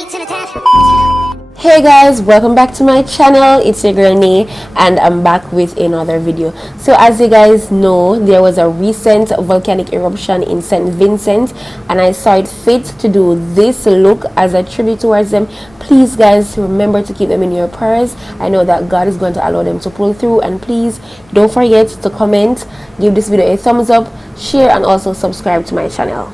Hey guys, welcome back to my channel. It's your girl Nee, and I'm back with another video. So as you guys know, there was a recent volcanic eruption in St. Vincent, and I saw it fit to do this look as a tribute towards them. Please guys, remember to keep them in your prayers. I know that God is going to allow them to pull through, and please don't forget to comment, give this video a thumbs up, share, and also subscribe to my channel.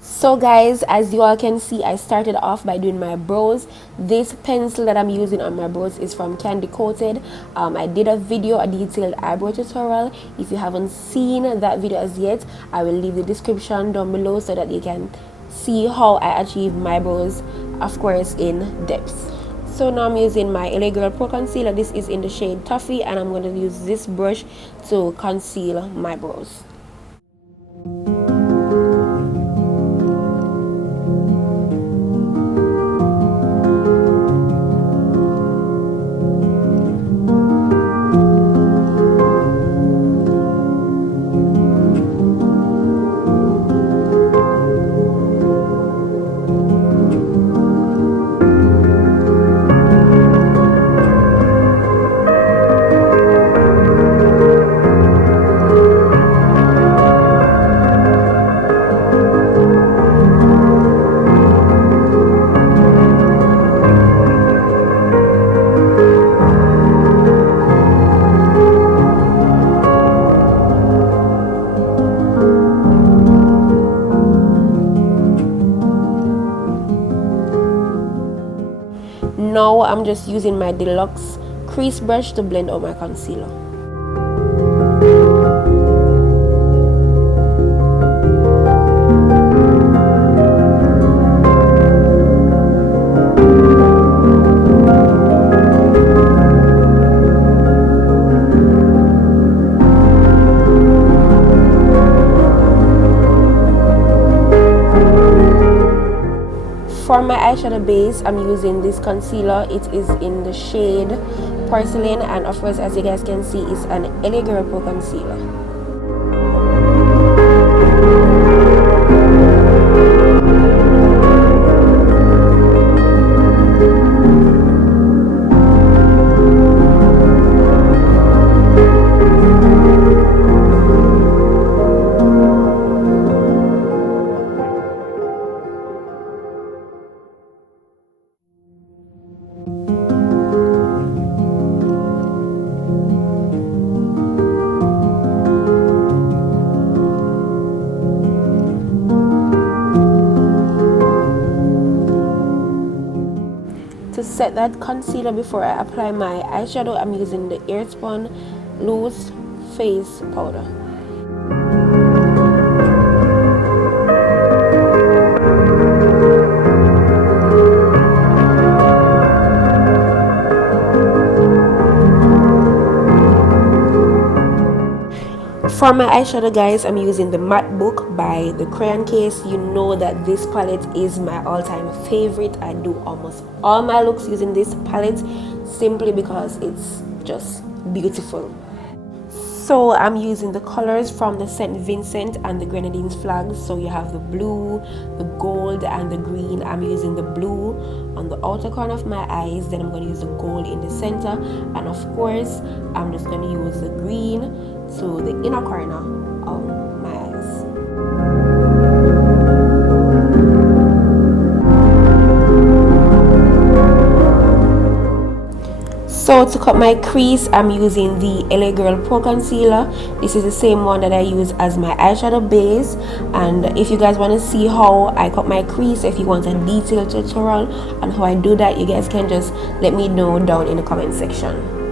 So guys, as you all can see, I started off by doing my brows. This pencil that I'm using on my brows is from Candy Coated. I did a video, a detailed eyebrow tutorial. If you haven't seen that video as yet, I will leave the description down below so that you can see how I achieve my brows, of course in depth. So now I'm using my LA Girl Pro Concealer. This is in the shade Toffee, and I'm going to use this brush to conceal my brows. Now I'm just using my deluxe crease brush to blend out my concealer. For my eyeshadow base, I'm using this concealer. It is in the shade Porcelain, and of course, as you guys can see, it's an LA Girl Pro concealer. To set that concealer before I apply my eyeshadow, I'm using the Airspun Loose Face Powder. For my eyeshadow guys, I'm using the Matte Book by the Crayon Case. You know that this palette is my all-time favorite. I do almost all my looks using this palette simply because it's just beautiful. So I'm using the colors from the St. Vincent and the Grenadines flags. So you have the blue, the gold, and the green. I'm using the blue on the outer corner of my eyes, then I'm going to use the gold in the center, and of course I'm just going to use the green to the inner corner of my eyes. So to cut my crease, I'm using the LA Girl Pro Concealer. This is the same one that I use as my eyeshadow base. And if you guys want to see how I cut my crease, if you want a detailed tutorial on how I do that, you guys can just let me know down in the comment section.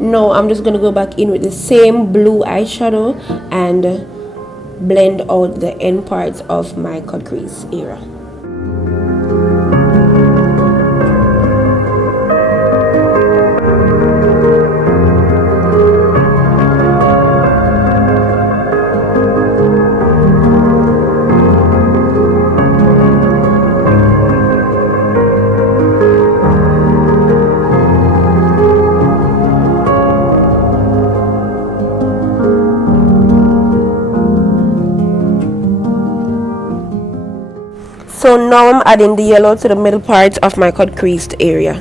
Now I'm just going to go back in with the same blue eyeshadow and blend out the end parts of my cut crease area. So now I'm adding the yellow to the middle part of my cut creased area.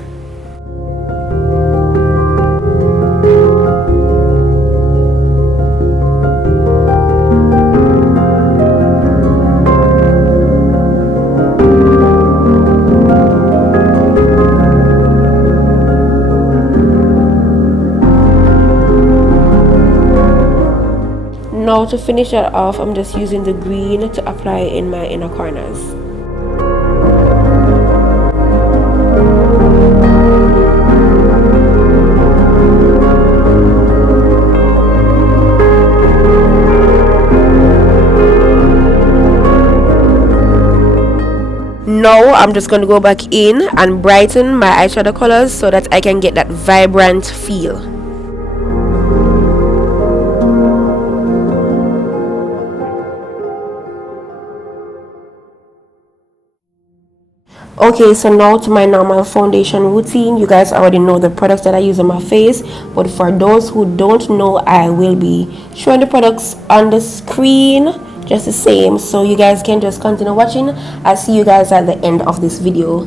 Now to finish it off, I'm just using the green to apply in my inner corners. Now I'm just going to go back in and brighten my eyeshadow colors so that I can get that vibrant feel. Okay, so now to my normal foundation routine. You guys already know the products that I use on my face, but for those who don't know, I will be showing the products on the screen just the same, so you guys can just continue watching. I'll see you guys at the end of this video.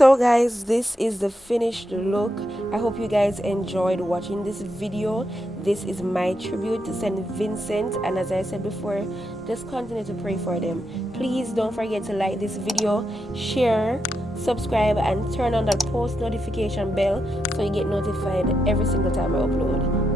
So guys, this is the finished look. I hope you guys enjoyed watching this video. This is my tribute to St. Vincent, and as I said before, just continue to pray for them. Please don't forget to like this video, share, subscribe, and turn on that post notification bell so you get notified every single time I upload.